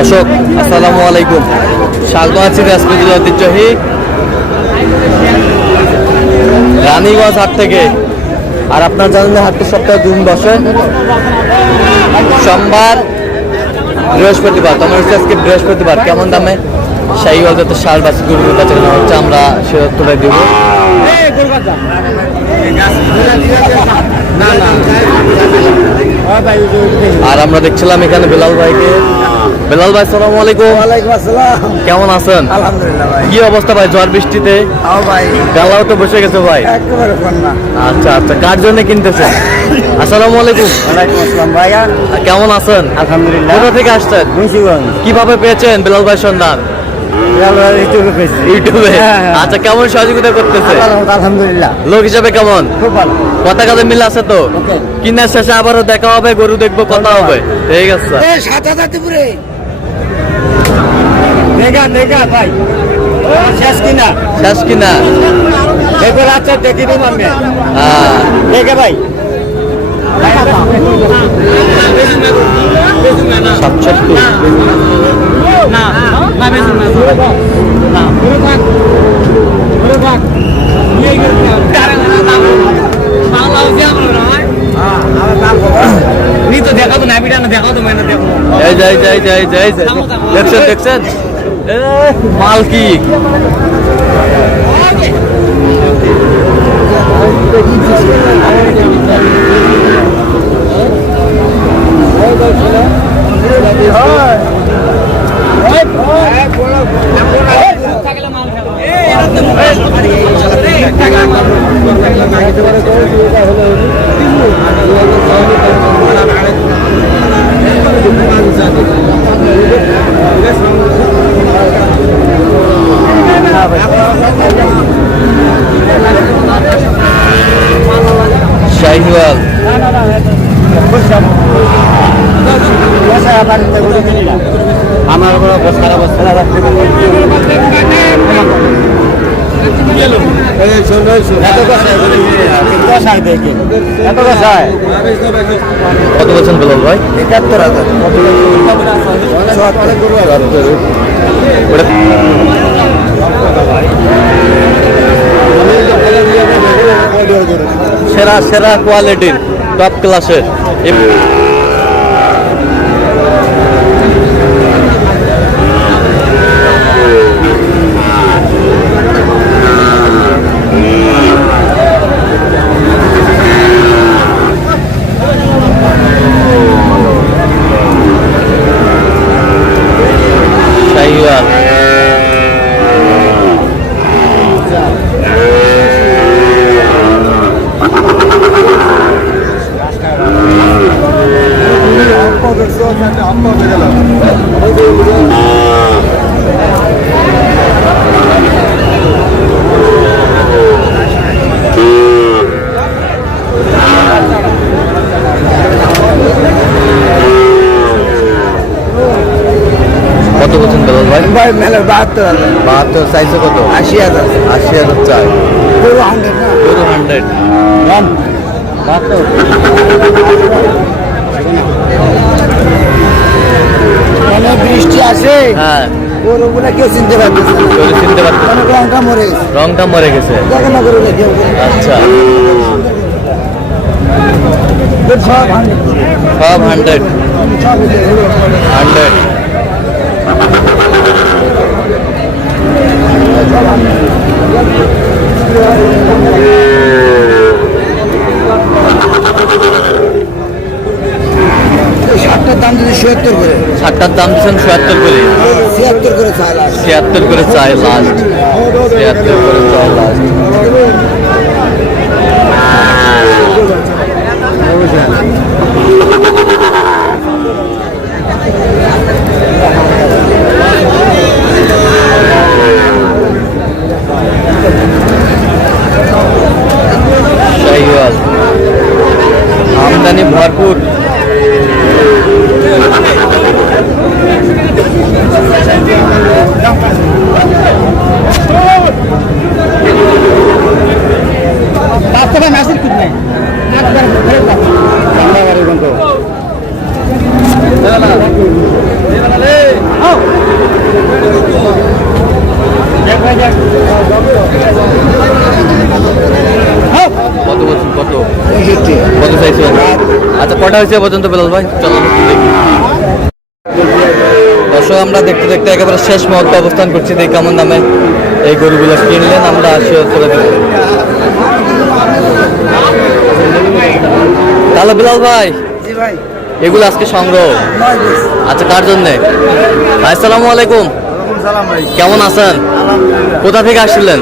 দর্শক আসসালামু আলাইকুম, স্বাগত আছি রাজপথির ঐতিহ্যবাহী রানীগঞ্জ হাট থেকে। আর আপনার জানেন হাটটি সপ্তাহে 2 দিন বসে, সোমবার বৃহস্পতিবার। তোমার হচ্ছে আজকে বৃহস্পতিবার। কেমন দামে শাহিওয়াল জাতের ষাঁড় বাছুর গরু বেচা কেনা হচ্ছে আমরা সে তুলে দিব। আর আমরা দেখছিলাম এখানে বেলাল ভাইকে। বেলাল ভাই সালাম আলাইকুম। ওয়ালাইকুম আসসালাম। কেমন আছেন? আলহামদুলিল্লাহ ভাই। কি অবস্থা ভাই ঝড় বৃষ্টিতে? ভাই গালাও তো বসে গেছে ভাই। একেবারে না। আচ্ছা আচ্ছা, কার জন্য কিনতেছেন? আসসালামু আলাইকুম। ওয়ালাইকুম আসসালাম ভাইয়া। কেমন আছেন? আলহামদুলিল্লাহ। কোথা থেকে আসছেন? মুন্সিগঞ্জ। কিভাবে পেয়েছেন বেলাল ভাই সন্ধান? ইউটিউবে। আচ্ছা, কেমন সহযোগিতা করতেছে? আলহামদুলিল্লাহ। লোক হিসাবে কেমন? খুব ভালো। কথা কাজে মিল আছে তো? কিনার শেষে আবারও দেখা হবে, গরু দেখবো, কথা হবে। ঠিক আছে। 7,000 ত্রিপুরে দেখা ভাই শেষ কিনা শেষ কিনা? এবার আচ্ছা দেখি দিন আমি দেখে ভাই 67। দেখাতো না দেখাতো মানে দেখো দেখছেন মাল কি? শাহিওয়াল আমার বড় বছর বছর কত বলছেন বেলাল ভাই? 71,000। সেরা সেরা কোয়ালিটির টপ ক্লাসের শাহিওয়াল। কত বলছেন বেলাল ভাই? ভাই মেলার 72,000। 72 চাইছে কত? 80,000। 80,000 চাই। পুরো 100 না। পুরো 100। অনেক বৃষ্টি আছে। হ্যাঁ, গরুগুলো কেউ চিনতে পারতেছে না। কেউ চিনতে পারতেছে না। অনেক রংটা মরে গেছে। রংটা মরে গেছে। দেখো না গরুগুলো কেউ। আচ্ছা, সব 100। সব 100। শার্টটার দাম যদি ৭০ করে, 60টার দাম দিচ্ছেন 76 করে। ৭৬ করে চাল আছে। 76 করে চাই লাস্ট। 76 করে চাই লাস্ট। শাহিওয়াল আমদানি ভরপুর। रास्ते में मैसेज कितने কয়টা হয়েছে এ পর্যন্ত বেলাল ভাই? চলো একটু দেখি। দর্শক আমরা দেখতে দেখতে একেবারে শেষ মুহূর্তে অবস্থান করছি, দেখি কেমন দামে এই গরুগুলো কিনলেন, আমরা শেয়ার করে দেব। তাহলে বিলাল ভাই জি ভাই, এগুলো আজকে সংগ্রহ? আচ্ছা, কার জন্যে? ভাই আসসালামু আলাইকুম, সালাম ভাই। কেমন আছেন? আলহামদুলিল্লাহ। কোথা থেকে আসছিলেন?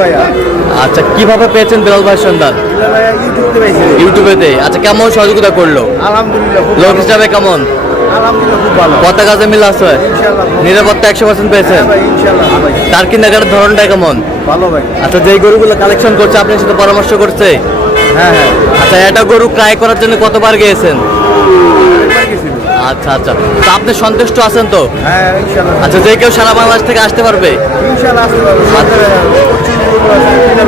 ভাইয়া আচ্ছা, কিভাবে পেয়েছেন বিলাল ভাইয়ের সন্ধান? ভাইয়া ইউটিউবতে পাইছি। ইউটিউবেতে। আচ্ছা, কেমন সহযোগিতা করলো? আলহামদুলিল্লাহ খুব লোক ভালো। হিসাবে কেমন? আলহামদুলিল্লাহ খুব ভালো। কত কাজে মিল আছে? ইনশাআল্লাহ ভালো। নিরাপত্তা 100% পেয়েছেন? ভাই ইনশাআল্লাহ ভাই তার কেনাকাটার ধরনটা কেমন? ভালো ভাই। আচ্ছা, যেই গরুগুলো কালেকশন করছে আপনার সাথে পরামর্শ করছে? হ্যাঁ হ্যাঁ, আচ্ছা, এটা গরু ক্রয় করার জন্য কতবার গিয়েছেন? একবার গেছিল। আচ্ছা আচ্ছা, তো আপনি সন্তুষ্ট আছেন তো? হ্যাঁ ইনশাআল্লাহ। আচ্ছা, যে কেউ সারা বাংলাদেশ থেকে আসতে পারবে? ইনশাআল্লাহ আসতে পারবো।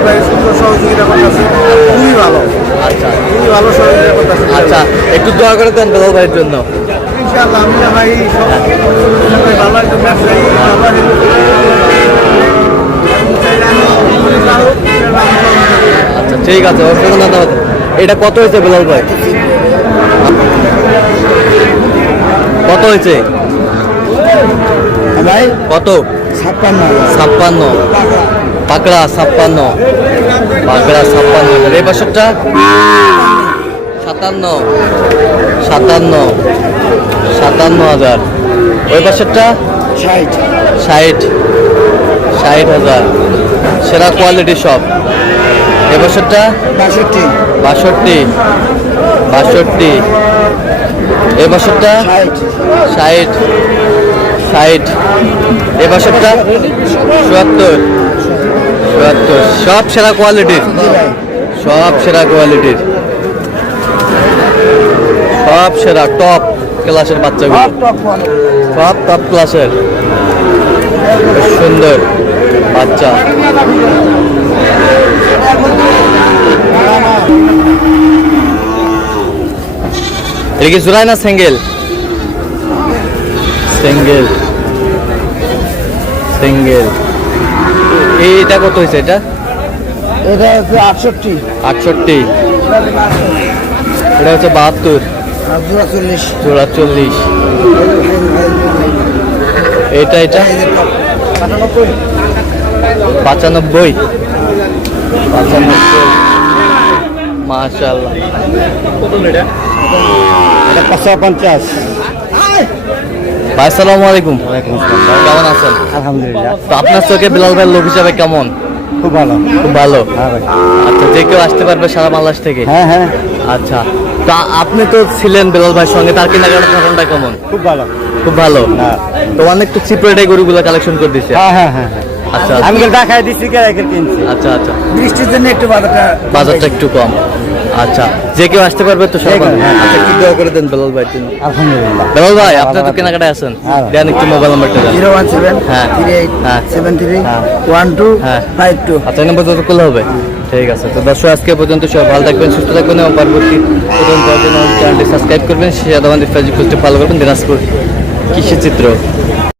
ভাই সুন্দর সহযোগিতা করতেছে, খুবই ভালো, আচ্ছা খুবই ভালো সহযোগিতা করতেছে। আচ্ছা, একটু দোয়া করে দেন বেলাল ভাইয়ের জন্য। ইনশাআল্লাহ আমি ভাই সবাই ভালো একজন ব্যবসায়ী, ভালো আচ্ছা ঠিক আছে, অসংখ্য ধন্যবাদ। এটা কত হয়েছে বেলাল ভাই? কত হয়েছে ভাই কত? 56 56। পাকড়া 56, পাকড়া 56। এই বছরটা 57, 57,000। ওই বছরটা 60,000। সেরা কোয়ালিটি সব। এ বছরটা 62। এ বছরটা 60। এ বছরটা 74। সব সেরা কোয়ালিটির, সব সেরা কোয়ালিটির, সব সেরা টপ ক্লাসের বাচ্চাগুলো, সব টপ ক্লাসের। বেশ সুন্দর বাচ্চা। এটা কি জোড়ায় না সিঙ্গেল? সিঙ্গেল। এইটা কত হয়েছে? এটা এটা হচ্ছে 68 68। এটা হচ্ছে 72, আর 40 জোড়া 40। এটা 95। মাশাআল্লাহ। এটা 550। ভাই আসসালামু আলাইকুম, কেমন আছেন? আলহামদুলিল্লাহ তো আপনার চোখে বিলাল ভাইয়ের লোক হিসাবে কেমন? খুব ভালো। খুব ভালো। হ্যাঁ ভাই। আচ্ছা, যে কেউ আসতে পারবে সারা বাংলাদেশ থেকে? হ্যাঁ হ্যাঁ, আচ্ছা, তা আপনি তো ছিলেন বিলাল ভাইয়ের সঙ্গে, তার কেনাকাটার ধরনটা কেমন? খুব ভালো। খুব ভালো। হ্যাঁ। তো অনেক তো চিপ রেটে গরুগুলো কালেকশন করে দিছে। হ্যাঁ। আচ্ছা আমি দেখাই দিচ্ছি কে কিনছি। আচ্ছা আচ্ছা, বৃষ্টির জন্য একটু বাজারটা একটু কম। আচ্ছা, যে কেউ আসতে পারবে তো সারা বাংলাদেশ? হ্যাঁ। আচ্ছা, একটু দোয়া করে দেন বিলাল ভাইয়ের জন্য। আলহামদুলিল্লাহ। বিলাল ভাই, আপনি তো কেনাকাটায় আছেন, হ্যাঁ। দেন একটু মোবাইল নাম্বারটা দেন। 017 হ্যাঁ। 38 হ্যাঁ। 73 হ্যাঁ। 12 হ্যাঁ। 52। আচ্ছা, এই নম্বর তো করলে হবে। ঠিক আছে, তো দর্শক আজকে পর্যন্ত সবাই ভালো থাকবেন, সুস্থ থাকবেন এবং পরবর্তী চ্যানেলটি সাবস্ক্রাইব করবেন, চ্যানেলটি ফেসবুক পেজটি ফলো করবেন। দিনাজপুর কৃষি চিত্র।